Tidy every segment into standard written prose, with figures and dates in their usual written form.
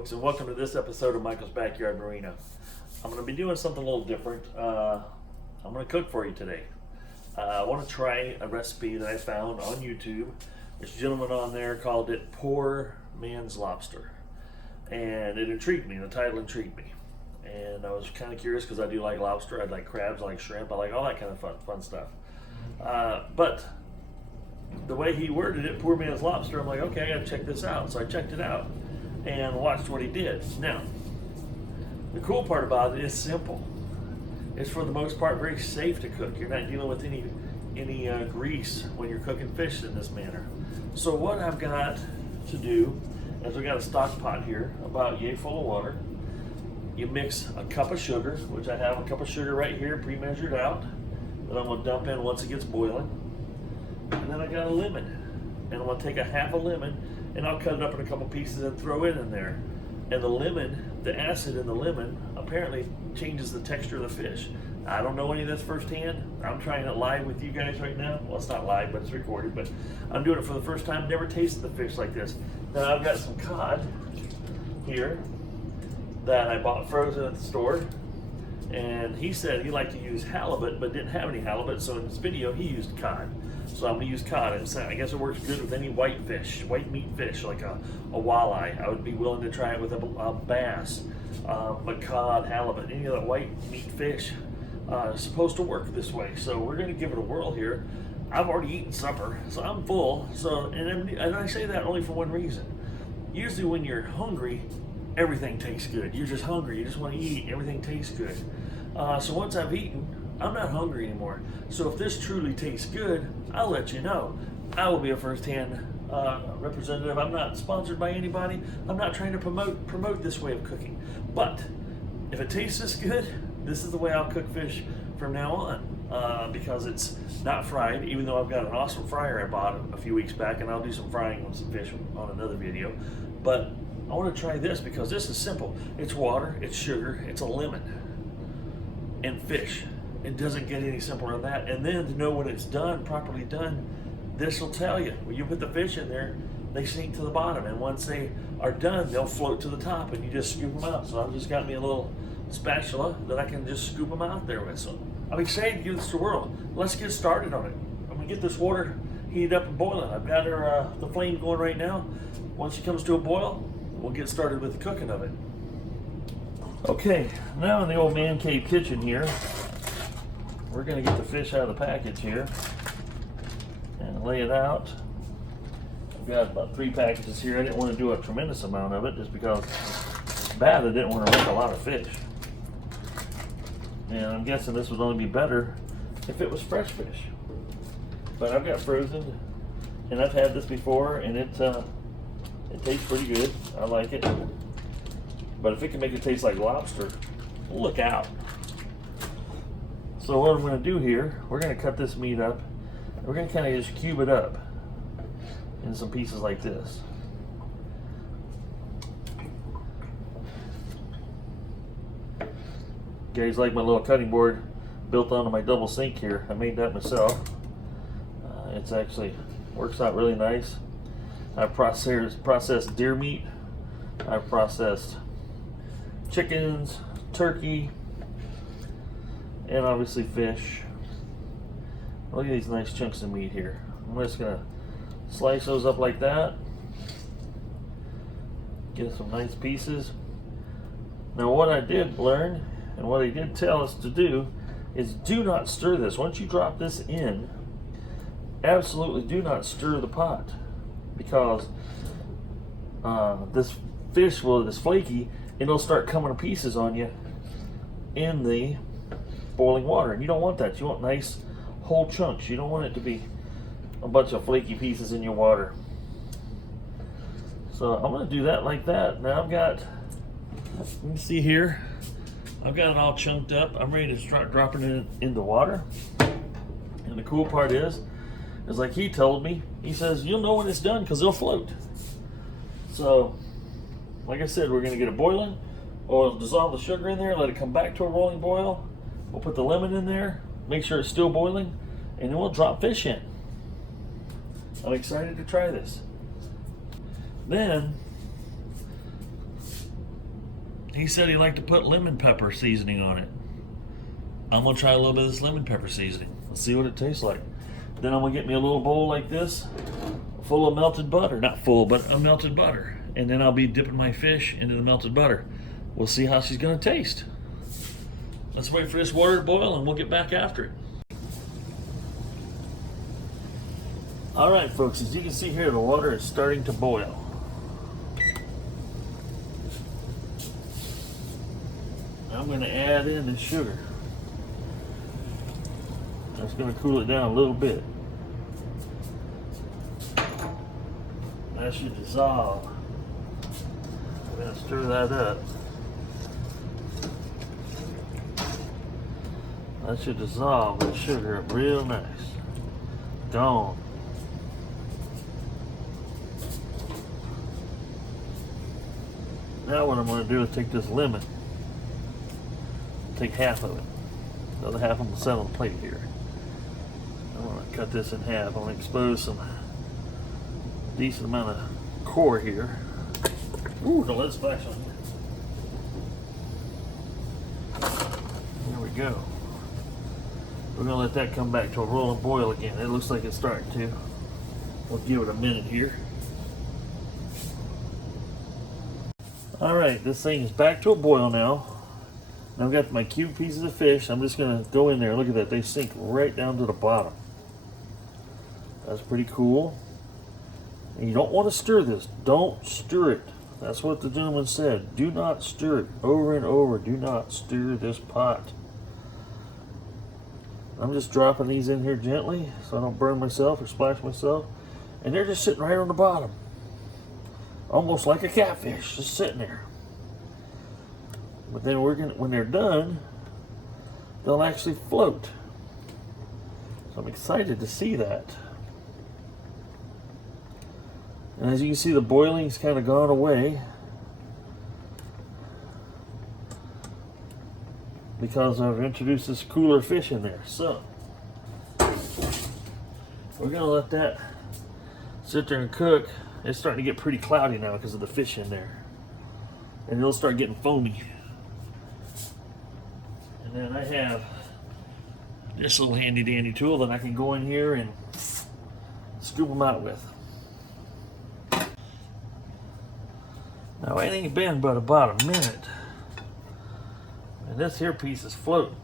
folks, and welcome to this episode of Michael's Backyard Marina. I'm going to be doing something a little different. I'm going to cook for you today. I want to try a recipe that I found on YouTube. This gentleman on there called it Poor Man's Lobster, and it intrigued me. The title intrigued me, and I was kind of curious because I do like lobster. I like crabs, I like shrimp, I like all that kind of fun stuff. But the way he worded it, Poor Man's Lobster, I'm like, okay, I gotta check this out. So I checked it out and watched what he did. Now, the cool part about it is simple. It's for the most part very safe to cook. You're not dealing with any grease when you're cooking fish in this manner. So what I've got to do is we got a stock pot here, about yay full of water. You mix a cup of sugar, which I have a cup of sugar right here, pre-measured out, that I'm gonna dump in once it gets boiling. And then I got a lemon, and I'm gonna take a half a lemon and I'll cut it up in a couple pieces and throw it in there. And the lemon, the acid in the lemon apparently changes the texture of the fish. I don't know any of this firsthand. I'm trying it live with you guys right now. Well, it's not live, but it's recorded, but I'm doing it for the first time. Never tasted the fish like this. Now I've got some cod here that I bought frozen at the store. And he said he liked to use halibut, but didn't have any halibut, so in this video he used cod. So I'm gonna use cod. I guess it works good with any white fish, white meat fish, like a walleye. I would be willing to try it with a bass, but cod, halibut, any of that white meat fish is supposed to work this way. So we're gonna give it a whirl here. I've already eaten supper, so I'm full. So, and I say that only for one reason. Usually when you're hungry, everything tastes good. You're just hungry, you just want to eat, everything tastes good. So once I've eaten, I'm not hungry anymore. So if this truly tastes good, I'll let you know. I will be a first-hand representative. I'm not sponsored by anybody. I'm not trying to promote this way of cooking. But if it tastes this good, this is the way I'll cook fish from now on. Because it's not fried, even though I've got an awesome fryer I bought a few weeks back, and I'll do some frying on some fish on another video. But I want to try this because this is simple. It's water, it's sugar, it's a lemon, and fish. It doesn't get any simpler than that. And then to know when it's done, properly done, this will tell you. When you put the fish in there, they sink to the bottom. And once they are done, they'll float to the top and you just scoop them out. So I've just got me a little spatula that I can just scoop them out there with. So I'm excited to give this a whirl. Let's get started on it. I'm gonna get this water heated up and boiling. I've got the flame going right now. Once it comes to a boil, we'll get started with the cooking of it. Okay, now in the old man cave kitchen here, we're gonna get the fish out of the package here and lay it out. I've got about 3 packages here. I didn't want to do a tremendous amount of it just because it's bad. I didn't want to wreck a lot of fish. And I'm guessing this would only be better if it was fresh fish. But I've got frozen, and I've had this before, and it tastes pretty good. I like it. But if it can make it taste like lobster, look out. So what I'm going to do here, we're going to cut this meat up. We're going to kind of just cube it up in some pieces like this. Guys, like my little cutting board built onto my double sink here. I made that myself. It's actually works out really nice. I've processed deer meat. I've processed chickens, turkey, and obviously fish. Look at these nice chunks of meat here. I'm just gonna slice those up like that. Get some nice pieces. Now what I did learn, and what he did tell us to do, is do not stir this. Once you drop this in, absolutely do not stir the pot, because this fish is flaky, and it'll start coming to pieces on you in the boiling water, and you don't want that. You want nice whole chunks. You don't want it to be a bunch of flaky pieces in your water. So I'm going to do that like that. Now I've got, let me see here, I've got it all chunked up. I'm ready to start dropping it in the water. And the cool part is like he told me, he says you'll know when it's done because they'll float. So like I said, we're going to get it boiling, or dissolve the sugar in there, let it come back to a rolling boil. We'll put the lemon in there, make sure it's still boiling, and then we'll drop fish in. I'm excited to try this. Then he said he liked to put lemon pepper seasoning on it. I'm gonna try a little bit of this lemon pepper seasoning. Let's see what it tastes like. Then I'm gonna get me a little bowl like this, full of melted butter. Not full, but a melted butter. And then I'll be dipping my fish into the melted butter. We'll see how she's gonna taste. Let's wait for this water to boil and we'll get back after it. All right, folks, as you can see here, the water is starting to boil. I'm gonna add in the sugar. That's gonna cool it down a little bit. That should dissolve. I'm gonna stir that up. That should dissolve the sugar up real nice. Gone. Now what I'm going to do is take this lemon, take half of it. The other half I'm going to set on the plate here. I'm going to cut this in half. I'm going to expose some decent amount of core here. Ooh, don't let it splash on here. There we go. We're going to let that come back to a rolling boil again. It looks like it's starting to. We'll give it a minute here. Alright, this thing is back to a boil now. Now I've got my cube pieces of fish. I'm just going to go in there. Look at that. They sink right down to the bottom. That's pretty cool. And you don't want to stir this. Don't stir it. That's what the gentleman said. Do not stir it. Over and over. Do not stir this pot. I'm just dropping these in here gently so I don't burn myself or splash myself. And they're just sitting right on the bottom. Almost like a catfish, just sitting there. But then when they're done, they'll actually float. So I'm excited to see that. And as you can see, the boiling's kind of gone away because I've introduced this cooler fish in there. So we're gonna let that sit there and cook. It's starting to get pretty cloudy now because of the fish in there. And it'll start getting foamy. And then I have this little handy dandy tool that I can go in here and scoop them out with. Now it ain't been but about a minute. And this here piece is floating.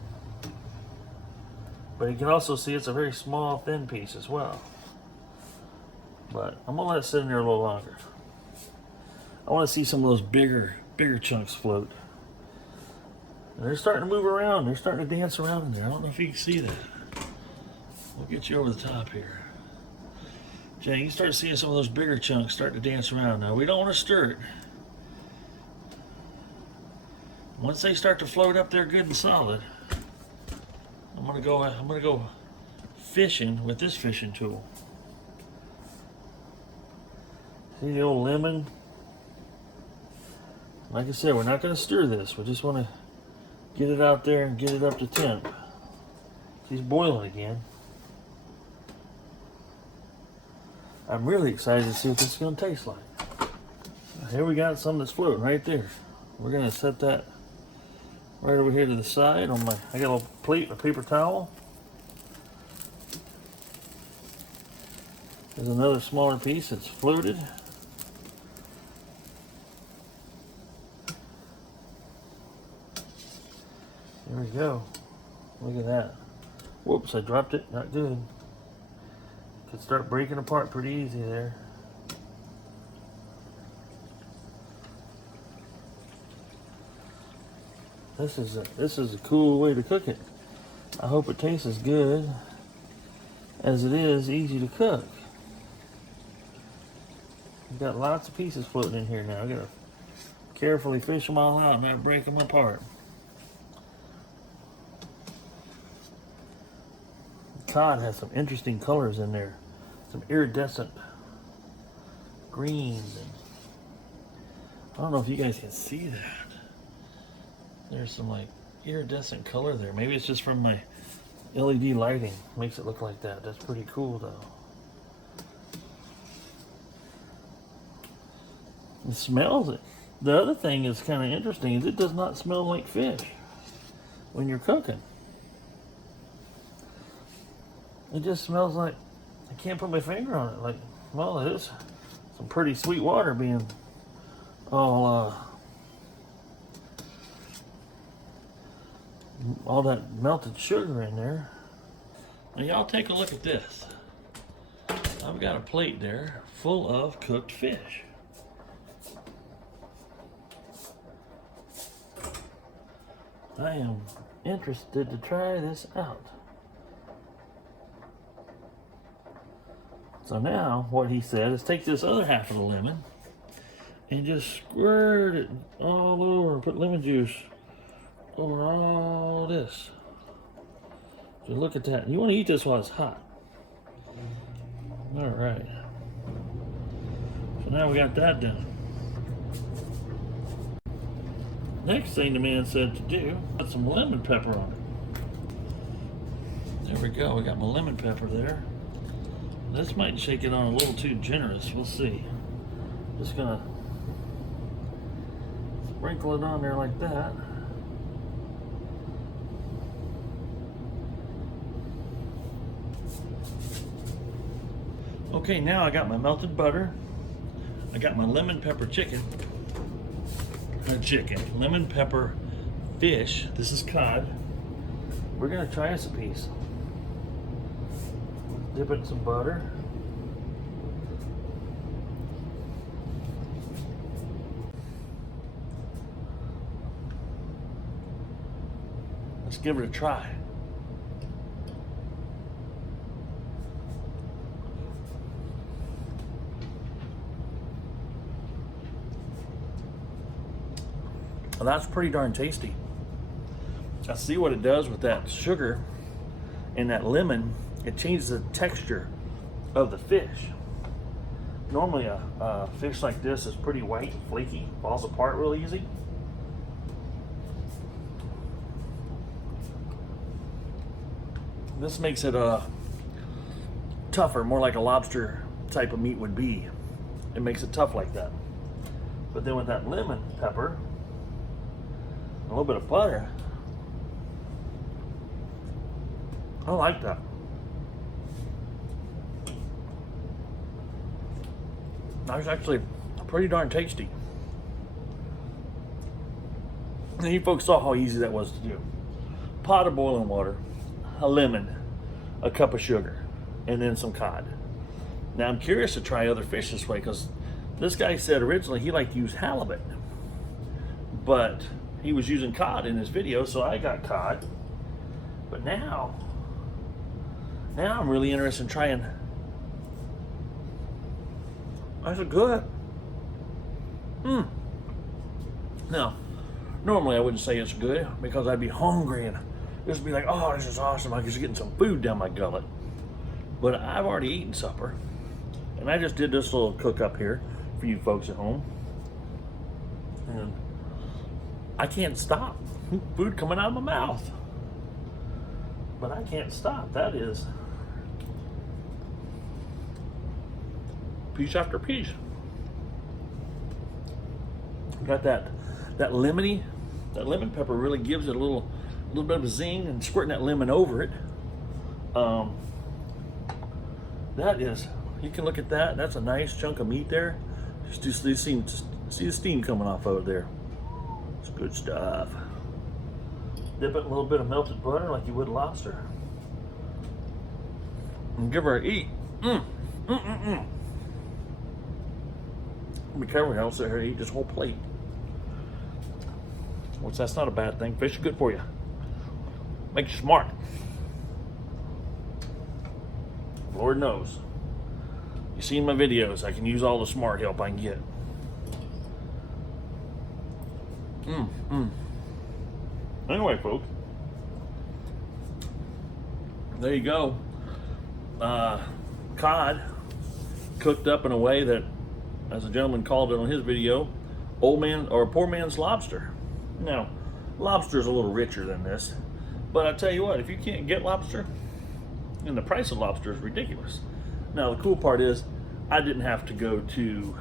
But you can also see it's a very small, thin piece as well. But I'm gonna let it sit in there a little longer. I want to see some of those bigger chunks float. And they're starting to move around. They're starting to dance around in there. I don't know if you can see that. We'll get you over the top here. Jay, you start seeing some of those bigger chunks start to dance around. Now we don't want to stir it. Once they start to float up there good and solid, I'm gonna go fishing with this fishing tool. See the old lemon? Like I said, we're not going to stir this. We just want to get it out there and get it up to temp. She's boiling again. I'm really excited to see what this is going to taste like. Here we got some that's floating right there. We're going to set that right over here to the side on my, I got a little plate, a paper towel. There's another smaller piece that's floated. There we go. Look at that. Whoops, I dropped it. Not good. Could start breaking apart pretty easy there. This is a cool way to cook it. I hope it tastes as good as it is easy to cook. We've got lots of pieces floating in here now. I gotta carefully fish them all out and not break them apart. Cod has some interesting colors in there. Some iridescent greens. And I don't know if you guys can see that. There's some like iridescent color there. Maybe it's just from my LED lighting. Makes it look like that. That's pretty cool though. It smells it. The other thing is kind of interesting is it does not smell like fish when you're cooking. It just smells like, I can't put my finger on it. Like, well, it is some pretty sweet water being all that melted sugar in there. Now y'all take a look at this. I've got a plate there full of cooked fish. I am interested to try this out. So now what he said is take this other half of the lemon and just squirt it all over and put lemon juice over all this. So look at that. You want to eat this while it's hot. All right. So now we got that done. Next thing the man said to do, put some lemon pepper on it. There we go. We got my lemon pepper there. This might shake it on a little too generous. We'll see. Just gonna sprinkle it on there like that. Okay, now I got my melted butter. I got my lemon pepper lemon pepper fish. This is cod. We're gonna try us a piece. Dip it in some butter. Let's give it a try. Well, that's pretty darn tasty. I see what it does with that sugar and that lemon. It changes the texture of the fish. Normally a fish like this is pretty white and flaky, falls apart real easy. This makes it tougher, more like a lobster type of meat would be. It makes it tough like that. But then with that lemon pepper, a little bit of butter, I like that. That's actually pretty darn tasty. And you folks saw how easy that was to do. Pot of boiling water, a lemon, a cup of sugar, and then some cod. Now I'm curious to try other fish this way because this guy said originally he liked to use halibut, but he was using cod in his video, so I got cod. But now I'm really interested in trying. That's good. Now, normally I wouldn't say it's good because I'd be hungry and just be like, oh, this is awesome. I'm just getting some food down my gullet. But I've already eaten supper. And I just did this little cook up here for you folks at home. And I can't stop. Food coming out of my mouth. But I can't stop. That is piece after piece. Got that lemon pepper really gives it a little bit of a zing, and squirting that lemon over it. That is, you can look at that. That's a nice chunk of meat there. Just see the steam coming off of it there. It's good stuff. Dip it in a little bit of melted butter like you would lobster. And give her a eat. Be careful, I don't sit here and eat this whole plate. Which that's not a bad thing. Fish is good for you. Makes you smart. Lord knows. You seen my videos. I can use all the smart help I can get. Anyway, folks. There you go. Cod cooked up in a way that, as a gentleman called it on his video, old man or poor man's lobster. Now, lobster is a little richer than this, but I tell you what, if you can't get lobster, and the price of lobster is ridiculous. Now, the cool part is, I didn't have to go to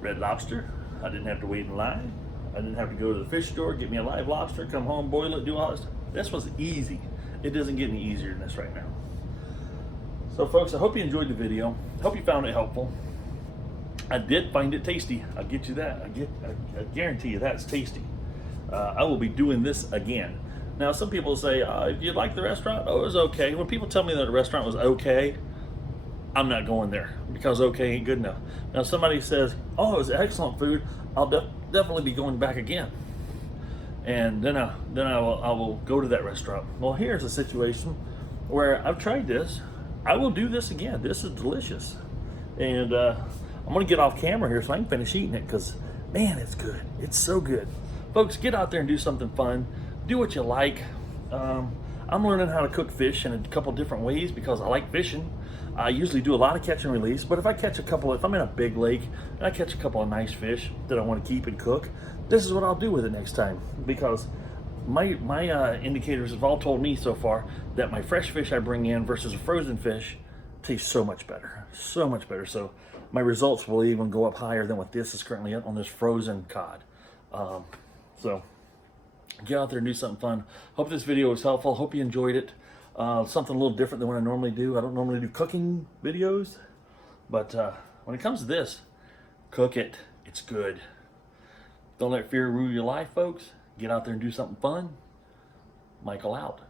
Red Lobster. I didn't have to wait in line. I didn't have to go to the fish store, get me a live lobster, come home, boil it, do all this. This was easy. It doesn't get any easier than this right now. So folks, I hope you enjoyed the video. Hope you found it helpful. I did find it tasty. I'll get you that. I guarantee you that's tasty. I will be doing this again. Now, some people say, you like the restaurant? Oh, it was okay. When people tell me that the restaurant was okay, I'm not going there because okay ain't good enough. Now, if somebody says, oh, it was excellent food, I'll definitely be going back again. And then I will go to that restaurant. Well, here's a situation where I've tried this. I will do this again. This is delicious. And I'm gonna get off camera here so I can finish eating it because, man, it's good. It's so good. Folks, get out there and do something fun. Do what you like. I'm learning how to cook fish in a couple different ways because I like fishing. I usually do a lot of catch and release, but if I catch if I'm in a big lake and I catch a couple of nice fish that I want to keep and cook, this is what I'll do with it next time, because my indicators have all told me so far that my fresh fish I bring in versus a frozen fish tastes so much better, so much better. So my results will even go up higher than what this is currently at on this frozen cod. So get out there and do something fun. Hope this video was helpful. Hope you enjoyed it. Something a little different than what I normally do. I don't normally do cooking videos, but when it comes to this, cook it. It's good. Don't let fear rule your life, folks. Get out there and do something fun. Michael out.